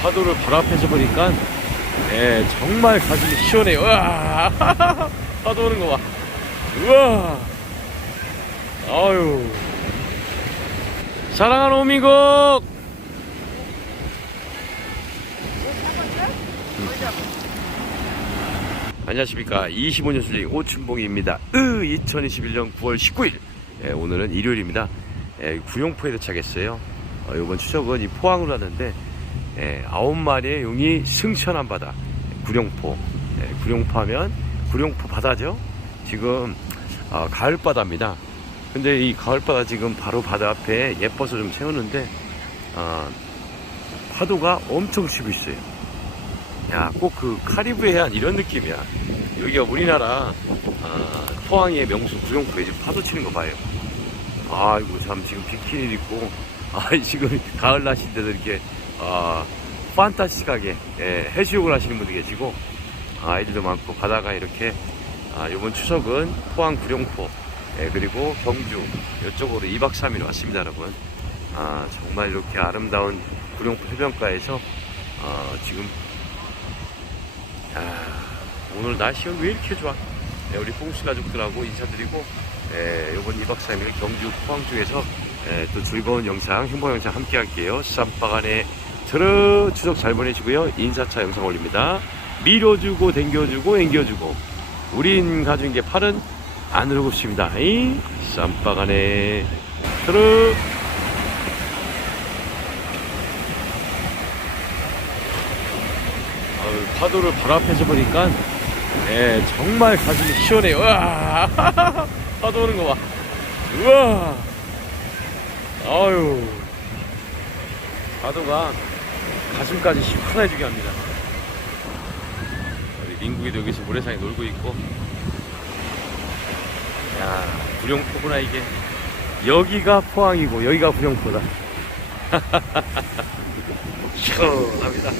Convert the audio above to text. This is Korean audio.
파도를 바로 앞에서 보니까 예, 정말 가슴이 시원해요. 우와! 파도 오는 거 봐. 우와! 아유. 사랑하는 오미국! 안녕하십니까. 25년 술리 오춘봉입니다. 으, 2021년 9월 19일. 예, 오늘은 일요일입니다. 예, 구룡포에 도착했어요. 어, 이번 추석은 이 포항으로 하는데, 예, 아홉 마리의 용이 승천한 바다. 구룡포. 예, 구룡포 하면 구룡포 바다죠. 지금, 아, 가을 바다입니다. 근데 이 가을 바다 지금 바로 바다 앞에 예뻐서 좀 세우는데, 아, 파도가 엄청 치고 있어요. 야, 꼭 그 카리브 해안 이런 느낌이야. 여기가 우리나라 아, 포항의 명소 구룡포에 지금 파도 치는 거 봐요. 아이고 참 지금 비키니 입고 아 지금 가을 날씨인데도 이렇게 아 판타스틱하게 예, 해수욕을 하시는 분도 계시고 아이들도 많고 바다가 이렇게 아, 이번 추석은 포항 구룡포 예, 그리고 경주 이쪽으로 2박 3일 왔습니다 여러분 아 정말 이렇게 아름다운 구룡포 해변가에서 아, 지금 야, 오늘 날씨가 왜 이렇게 좋아? 네, 우리 뽕수 가족들하고 인사드리고 예, 이번 2박 3일 경주 포항 쪽에서 예, 또 즐거운 영상, 행복 영상 함께 할게요. 쌈바간에 들어 추석 잘 보내시고요. 인사차 영상 올립니다. 밀어주고 댕겨주고 앵겨주고 우린 가진 게 팔은 안으로 굽습니다. 이 쌈바간에 들어 아유, 파도를 바로 앞에서 보니까 예, 정말 가슴이 시원해요. 우와! 파도 오는 거 봐. 우와! 아유. 파도가 가슴까지 시원해지게 합니다. 우리 민국이도 여기서 모래사에 놀고 있고. 야, 구룡포구나 이게. 여기가 포항이고 여기가 구룡포다. 시원합니다.